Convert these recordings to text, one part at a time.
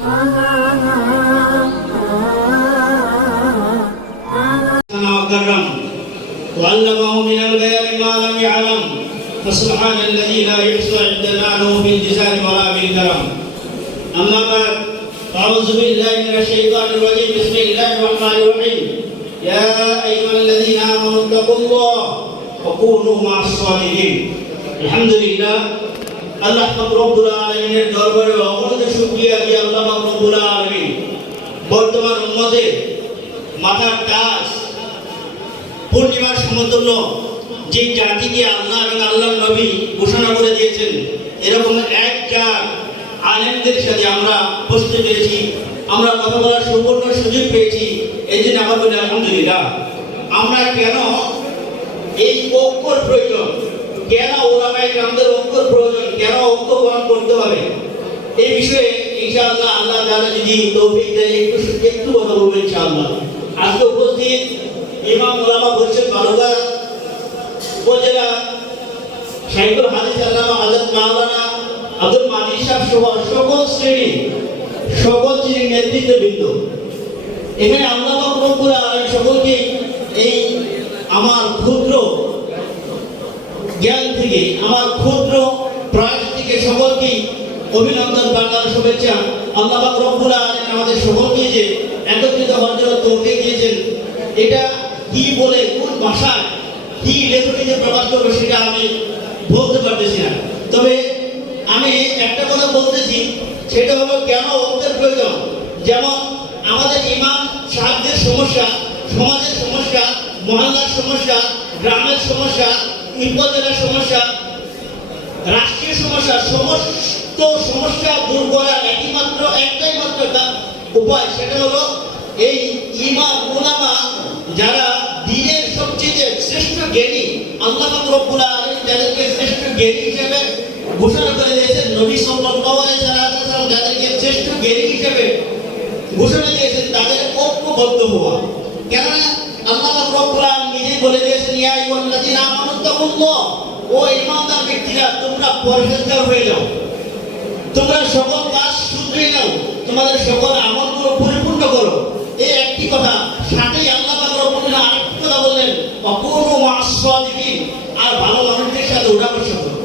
وكرم وعلمه من البيان ما لم يعلم فسبحان الذي لا يحصى عند له في الجزاء ولا بالكرم أما بعد اعوذ بالله من الشيطان الرجيم. بسم الله الرحمن الرحيم. يا أيها الذين آمنوا اتقوا الله وكونوا مع الصالحين الحمد لله আল্লাহ পাক রব্বুল আলামিনের দরবারে অগণিত শুকরিয়া দিয়ে আল্লাহ পাক রব্বুল আলামিন বর্তমান উম্মতের মাথার তাজ পূর্ণিমার সমতুল্য যে জাতিকে আল্লাহ এবং আল্লাহ নবী ঘোষণা করে দিয়েছেন, এরকম এক জাত আলেমদের সাথে আমরা বসতে পেরেছি আমরা কথা বলার সুবর্ণ সুযোগ পেয়েছি এই জন্য আমার বলি আলহামদুলিল্লাহ। আমরা কেন এই ঐক্যর প্রয়োজন? কেন ওলামাই আমাদের ঐক্যর প্রয়োজন? কেন ঐক্য করতে হবে? এই বিষয়ে ইনশাআল্লাহ আল্লাহ যদি তৌফিক দেয় একটু একটু কথা ইনশাআল্লাহ। আজকে উপস্থিত ইমাম ওলামা উপজেলা হাদিস আল্লামা মাওলানা আব্দুল মালিক সহ সকল শ্রেণি সকল শ্রেণির নেতৃত্ববৃন্দ। এখানে আল্লাহ রব্বুল আলামিন সকলকে এই আমার ক্ষুদ্র জ্ঞান থেকে, আমার ক্ষুদ্র অভিনন্দন, বাংলার শুভেচ্ছা। আল্লাহ রব্বুল আমাদের সকলকে যে একত্রিত হওয়ার জন্য তৌফিক দিয়েছেন, এটা কি বলে, কোন ভাষায়, কি লেখনীতে প্রকাশ করবে সেটা আমি বলতে পারতেছি না। তবে আমি একটা কথা বলতেছি, সেটা হলো কেন ঐক্যের প্রয়োজন? যেমন আমাদের ইমাম সাহায্যের সমস্যা, সমাজের সমস্যা, মহল্লার সমস্যা, গ্রামের সমস্যা উপজেলার সমস্যা, রাষ্ট্রীয় সমস্যা সমস্ত সমস্যা দূর করার একমাত্র একটাই মাত্র উপায়, সেটা হলো এই ইমাম ওলামা যারা দিনের সবচেয়ে শ্রেষ্ঠ জ্ঞানী, আল্লাহ রব্বুল আলামিন যাদেরকে শ্রেষ্ঠ জ্ঞানী হিসেবে ঘোষণা করে দিয়েছেন, নবী সাল্লাল্লাহু আলাইহি যাদেরকে শ্রেষ্ঠ জ্ঞানী হিসেবে ঘোষণা দিয়েছেন, তাদের ঐক্যবদ্ধ হওয়া। কেননা আল্লাহ রব্বুল আলামিন নিজেই বলে দিয়েছেন, ইয়া আইয়ুহাল্লাযীনা আমানু তাকুল্লাহ ও ঈমানদার ব্যক্তিরা, তোমরা পরহেজগার হয়ে যাও। তোমরা সকল কাজ শুধরে নাও। তোমাদের সকল আমলগুলো পরিপূর্ণ করো। এই একটি কথা সাথেই আল্লাহ আলামিন আরেকটি কথা বললেন অপূর্ব মাস-সাদিকিন আর ভালো মানুষদের সাথে ওঠা বসা করো।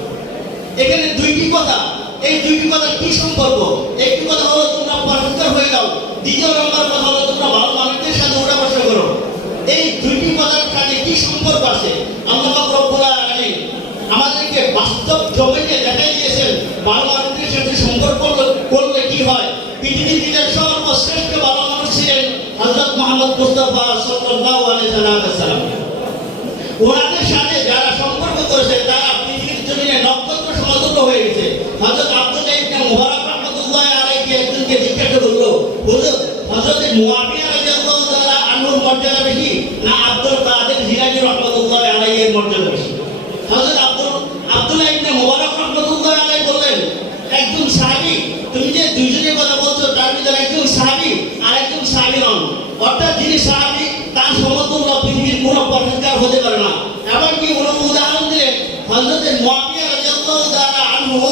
এখানে দুইটি কথা। এই দুইটি কথা কি সম্পর্ক? একটি কথা হলো তোমরা পরিষ্কার হয়ে যাও দ্বিতীয় নম্বর কথা হলো তোমরা ভালো মানুষদের সাথে ওঠা বসা করো এই দুইটি কথার সাথে কি সম্পর্ক আছে আল্লাহ পাক রব্বুল আলামিন আমাদেরকে বাস্তব জমিনে দেখাই দিয়েছেন ভালো মানুষদের সাথে সম্পর্ক করলে- করলে কি হয় পৃথিবীর দিনের সর্বশ্রেষ্ঠ ভালো মানুষ ছিলেন হযরত মুহাম্মদ মুস্তাফা সাল্লাল্লাহু আলাইহি সাল্লাম। ওনাদের সাথে যারা সম্পর্ক করেছে, তারা পৃথিবীর জমিনে নক্ষত্র সমতুল্য হয়ে গেছে। হযরত আব্দুল্লাহ ইবনে মুবারক রাহমাতুল্লাহ আলাইহি একজনকে জিজ্ঞাসা করল, হুজুর, হযরত মুআবিয়া রাদিয়াল্লাহু তাআলা আনহুর মর্যাদা বেশি না আব্দুল কাদের জিলানী রাহমাতুল্লাহ আলাইহি এর মর্যাদা বেশি? হযরত আব্দুল, আব্দুল্লাহ ইবনে মুবারক রাহমাতুল্লাহ আলাইহি বললেন, একজন সাহাবী, তুমি যে দুইজনের কথা বলছো তার ভিতরে একজন সাহাবী আর একজন সাহাবী নন অর্থাৎ যিনি সাহাবী তার সমতুল্য পৃথিবীর কোনো পরহেজগার হতে পারে না। এমনকি উনি উদাহরণ দিলেন হযরত মুআবিয়া রাদিয়াল্লাহু তাআলা আনহু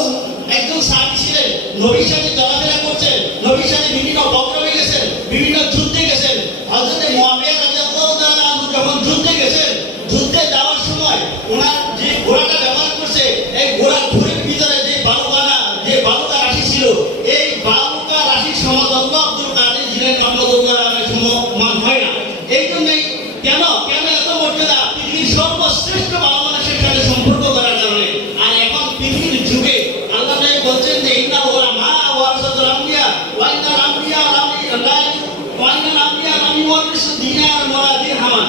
একজন সাহাবী ছিলেন। নবীর সাথে চলাফেরা করছেন, নবীর সাথে বিভিন্ন বক্তব্যে গেছেন, বিভিন্ন যুদ্ধে গেছেন হযরত মুআবিয়া রাদিয়াল্লাহু তাআলা আনহু যখন যুদ্ধে গেছেন যুদ্ধে যাওয়ার সময় ওনার যে ঘোড়াটা ব্যবহার করছে এই ঘোড়ার ঘুরের ভিতরে যে বালুকানা যে বালুকা রাশি ছিল এই বালুকা রাশির সমাদন্য আব্দুল কাদের জিলানী রহমাতুল্লাহ আলাইহি সমান হয় না এই জন্যই কেন কেন এত মর্যাদা পৃথিবীর সর্বশ্রেষ্ঠ ভালো মানুষের সাথে সম্পর্ক করার কারণে আর এখন পৃথিবীর যুগে আল্লাহ তাই বলছেন যে ইন্না ওরা মা ওয়ারসাতুল আম্বিয়া ওয়া ইন্না আম্বিয়া লা ওয়া ইন্না আম্বিয়া লাম ইওয়ারিসু দিনার ওয়ালা দিরহামান